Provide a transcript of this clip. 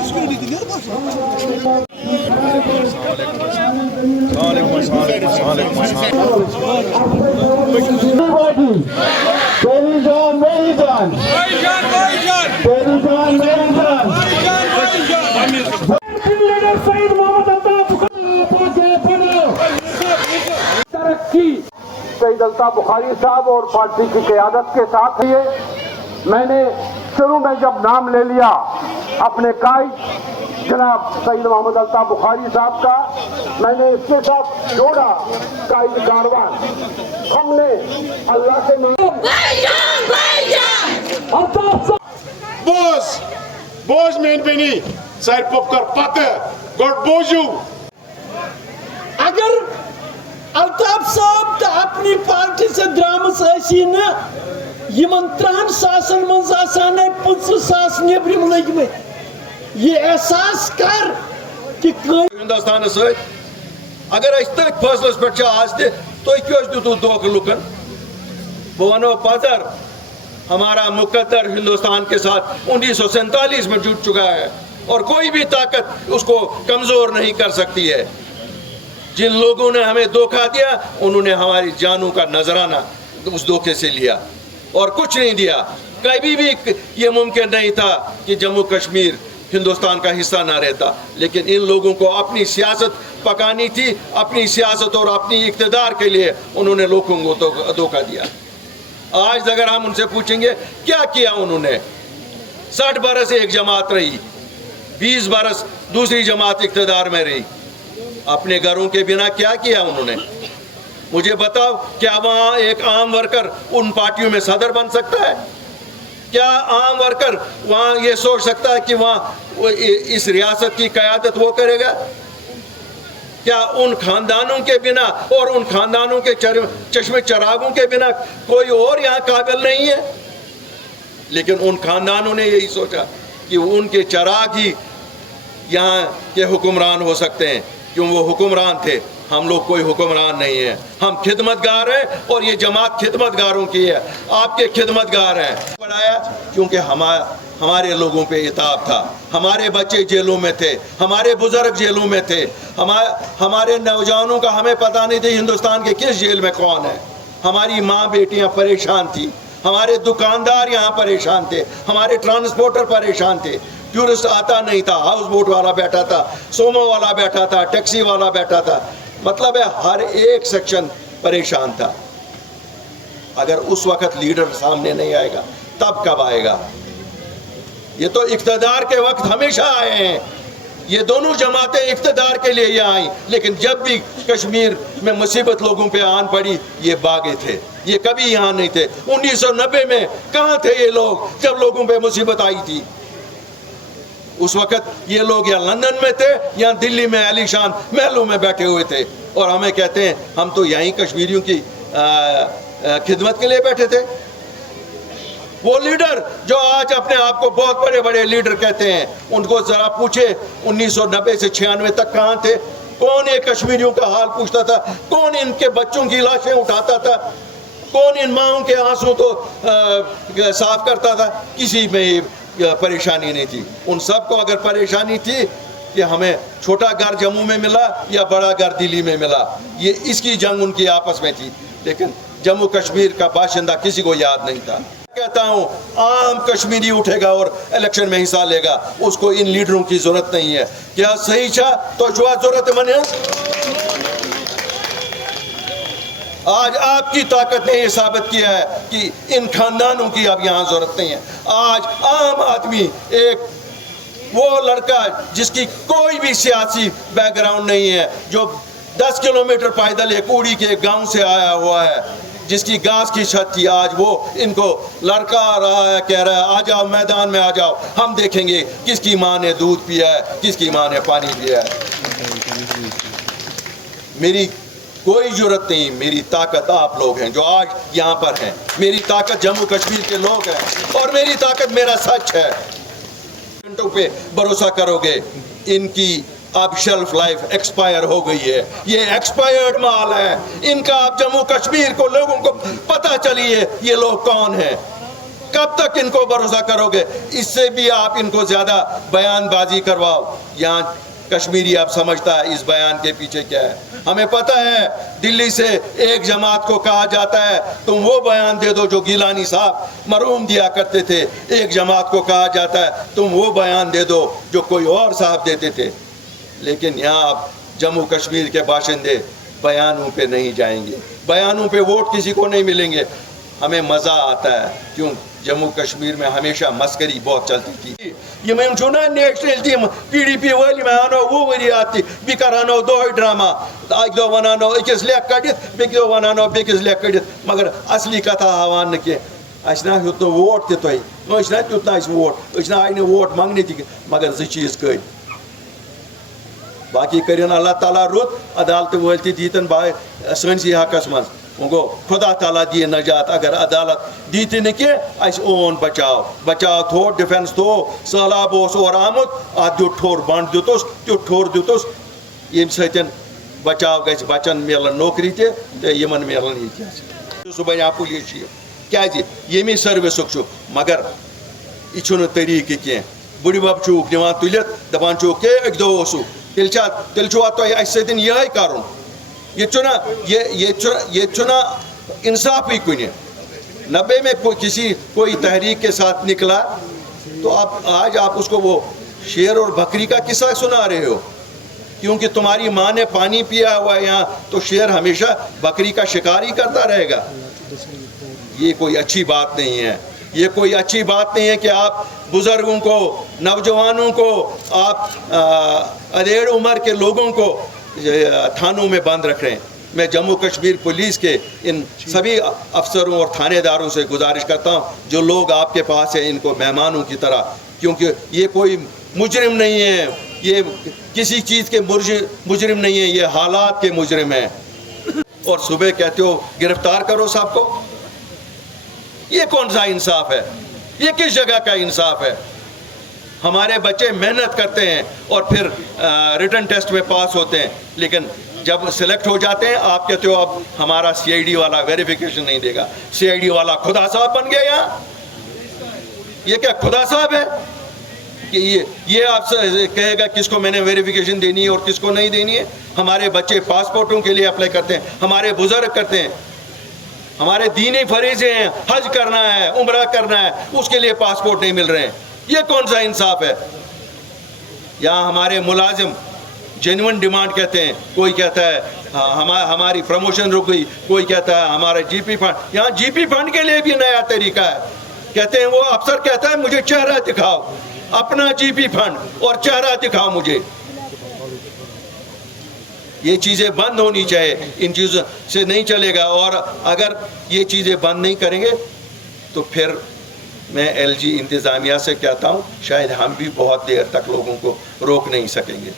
तेरी जान मेरी जान, तेरी जान मेरी जान। सईद मोहम्मद तरक्की सईद अल्ताफ बुखारी साहब और पार्टी की क़यादत के साथ ये मैंने शुरू में जब नाम ले लिया अपने कायद जनाब सईद मोहम्मद अल्ताफ बुखारी साहब का, मैंने इसके साथ जोड़ा कायद कारवान। हमने अल्लाह से बोझ मेहनबनी सर पपकर पत गोड बोझू अगर अल्ताफ साहब तो अपनी पार्टी से द्रामस न यमन 3 सासन मज 50 सास नेबरिम लगे ये एहसास कर कि हिंदुस्तान अगर तथ फैसलस पे आज तुम दितु धोख लुकन बह वनो पदर हमारा मुकद्दर हिंदुस्तान के साथ 1947 में जुट चुका है और कोई भी ताकत उसको कमजोर नहीं कर सकती है। जिन लोगों ने हमें धोखा दिया उन्होंने हमारी जानों का नजराना उस धोखे से लिया और कुछ नहीं दिया। कभी भी ये मुमकिन नहीं था कि जम्मू कश्मीर हिंदुस्तान का हिस्सा ना रहता, लेकिन इन लोगों को अपनी सियासत पकानी थी, अपनी सियासत और अपनी इक़्तिदार के लिए उन्होंने लोगों को धोखा दिया। आज अगर हम उनसे पूछेंगे क्या किया उन्होंने, 60 बरस एक जमात रही, 20 बरस दूसरी जमात इक़्तिदार में रही, अपने घरों के बिना क्या किया उन्होंने? मुझे बताओ, क्या वहाँ एक आम वर्कर उन पार्टियों में सदर बन सकता है? क्या आम वर्कर वहाँ ये सोच सकता है कि वहाँ इस रियासत की क़यादत वो करेगा? क्या उन खानदानों के बिना और उन खानदानों के चश्मे चरागों के बिना कोई और यहाँ काबिल नहीं है? लेकिन उन खानदानों ने यही सोचा कि उनके चराग ही यहाँ के हुक्मरान हो सकते हैं, क्यों वो हुक्मरान थे। हम लोग कोई हुक्मरान नहीं है, हम खिदमतगार हैं और ये जमात खिदमतगारों की है, आपके खिदमतगार हैं। पढ़ाया क्योंकि हमारे लोगों पे इताब था, हमारे बच्चे जेलों में थे, हमारे बुजुर्ग जेलों में थे, हमारे नौजवानों का हमें पता नहीं था हिंदुस्तान के किस जेल में कौन है। हमारी माँ बेटियाँ परेशान थी, हमारे दुकानदार यहाँ परेशान थे, हमारे ट्रांसपोर्टर परेशान थे, टूरिस्ट आता नहीं था, हाउस बोट वाला बैठा था, सोमो वाला बैठा था, टैक्सी वाला बैठा था, मतलब है हर एक सेक्शन परेशान था। अगर उस वक्त लीडर सामने नहीं आएगा तब कब आएगा? ये तो इक़्तिदार के वक्त हमेशा आए हैं, ये दोनों जमातें इक़्तिदार के लिए यहाँ आई, लेकिन जब भी कश्मीर में मुसीबत लोगों पे आन पड़ी ये भागे थे, ये कभी यहाँ नहीं थे। 1990 में कहाँ थे ये लोग जब लोगों पे मुसीबत आई थी? उस वक्त ये लोग या लंदन में थे या दिल्ली में आलीशान महलों में बैठे हुए थे, और हमें कहते हैं हम तो यहीं कश्मीरियों की खिदमत के लिए बैठे थे। वो लीडर जो आज अपने आप को बहुत बड़े बड़े लीडर कहते हैं, उनको जरा पूछे 1990 से 96 तक कहाँ थे? कौन ये कश्मीरियों का हाल पूछता था? कौन इनके बच्चों की लाशें उठाता था? कौन इन माँओं के आंसू को साफ करता था? किसी में परेशानी नहीं थी। उन सबको अगर परेशानी थी कि हमें छोटा घर जम्मू में मिला या बड़ा घर दिल्ली में मिला, ये इसकी जंग उनकी आपस में थी, लेकिन जम्मू कश्मीर का बाशिंदा किसी को याद नहीं था। कहता हूँ आम कश्मीरी उठेगा और इलेक्शन में हिस्सा लेगा, उसको इन लीडरों की जरूरत नहीं है। क्या सही छा तो जरूरत मन है? आज आपकी ताकत ने यह साबित किया है कि इन खानदानों की अब यहाँ जरूरत नहीं है। आज आम आदमी, एक वो लड़का जिसकी कोई भी सियासी बैकग्राउंड नहीं है, जो 10 किलोमीटर पैदल एक उड़ी के गांव से आया हुआ है, जिसकी घास की छत थी, आज वो इनको लड़का आ रहा है, कह रहा है आ जाओ मैदान में आ जाओ, हम देखेंगे किसकी माँ ने दूध पिया है, किसकी माँ ने पानी पिया है। मेरी कोई जरूरत नहीं, मेरी ताकत आप लोग हैं जो आज यहाँ पर हैं, मेरी ताकत जम्मू कश्मीर के लोग हैं, और मेरी ताकत मेरा सच है। घंटों पे भरोसा करोगे, इनकी अब शेल्फ लाइफ एक्सपायर हो गई है, ये एक्सपायर्ड माल है इनका। अब जम्मू कश्मीर को लोगों को पता चलिए ये लोग कौन हैं। कब तक इनको भरोसा करोगे? इससे भी आप इनको ज्यादा बयानबाजी करवाओ। यहाँ कश्मीरी आप समझता है इस बयान के पीछे क्या है। हमें पता है दिल्ली से एक जमात को कहा जाता है तुम वो बयान दे दो जो गिलानी साहब मरहूम दिया करते थे, एक जमात को कहा जाता है तुम वो बयान दे दो जो कोई और साहब देते थे। लेकिन यहाँ आप जम्मू कश्मीर के बाशिंदे बयानों पे नहीं जाएंगे, बयानों पे वोट किसी को नहीं मिलेंगे। हमें मज़ा आता है, क्यों? जम्मू कश्मीर में हमेशा मस्करी बहुत चलती थी। ये मैं चुना नेशनल टीम PDP वाली मैं आनो वो वरी आती बिकरानो दो ड्रामा एक दो वनानो एकस लेक कडित बेक दो वनानो बेकस लेक कडित मगर असली कथा हवान के असना हुत वोट ते तोय असना तुतना इस वोट असना आइने वोट मांगने थी मगर ज चीज कई बाकी करिन अल्लाह ताला रुत अदालत वलती दीतन बाय सनसी हकस मज उनको खुदा ताला दिए नजात। अगर अदालत दीती न कि अस ओन बचाव बचाव थो डिफेंस थो सैलाब और आमुत अत दित ठोर बंड दितुस तुत ठोर दितुस यम सतन बचाव गस बचन मिलन नौकरी ते यमन मिलन ये सह बना पुलिस क्या यमी सर्विस मगर यह तरीक कह बुड़बब चूक दिवान तुलित दपान चूक के एक दो तेल तुम सतन यह कर ये चुना इंसाफ ही कुन 90 में कोई तहरीक के साथ निकला तो आप आज आप उसको वो शेर और बकरी का किस्सा सुना रहे हो, क्योंकि तुम्हारी माँ ने पानी पिया हुआ है यहाँ तो शेर हमेशा बकरी का शिकार ही करता रहेगा। ये कोई अच्छी बात नहीं है, ये कोई अच्छी बात नहीं है कि आप बुजुर्गों को नौजवानों को आप अधेड़ उम्र के लोगों को थानों में बंद रख रहे हैं। मैं जम्मू कश्मीर पुलिस के इन सभी अफसरों और थानेदारों से गुजारिश करता हूं जो लोग आपके पास हैं इनको मेहमानों की तरह, क्योंकि ये कोई मुजरिम नहीं है, ये किसी चीज़ के मुजरिम नहीं है, ये हालात के मुजरिम हैं। और सुबह कहते हो गिरफ्तार करो सबको, ये कौन सा इंसाफ है? ये किस जगह का इंसाफ है? हमारे बच्चे मेहनत करते हैं और फिर रिटन टेस्ट में पास होते हैं, लेकिन जब सिलेक्ट हो जाते हैं आप कहते हो अब हमारा CID वाला वेरिफिकेशन नहीं देगा। CID वाला खुदा साहब बन गया यहाँ। ये क्या खुदा साहब है कि ये आपसे कहेगा किसको मैंने वेरिफिकेशन देनी है और किसको नहीं देनी है? हमारे बच्चे पासपोर्टों के लिए अप्लाई करते हैं, हमारे बुजुर्ग करते हैं, हमारे दीनी फरीज़े हैं, हज करना है, उम्रा करना है, उसके लिए पासपोर्ट नहीं मिल रहे हैं। ये कौन सा इंसाफ है? यहाँ हमारे मुलाजिम जेन्युइन डिमांड कहते हैं, कोई कहता है हमारी प्रमोशन रुक गई, कोई कहता है हमारा GP फंड। यहाँ GP फंड के लिए भी नया तरीका है, कहते हैं वो अफसर कहता है मुझे चेहरा दिखाओ, अपना GP फंड और चेहरा दिखाओ मुझे। ये चीज़ें बंद होनी चाहिए, इन चीज़ों से नहीं चलेगा। और अगर ये चीज़ें बंद नहीं करेंगे तो फिर मैं LG इंतज़ामिया से कहता हूँ शायद हम भी बहुत देर तक लोगों को रोक नहीं सकेंगे।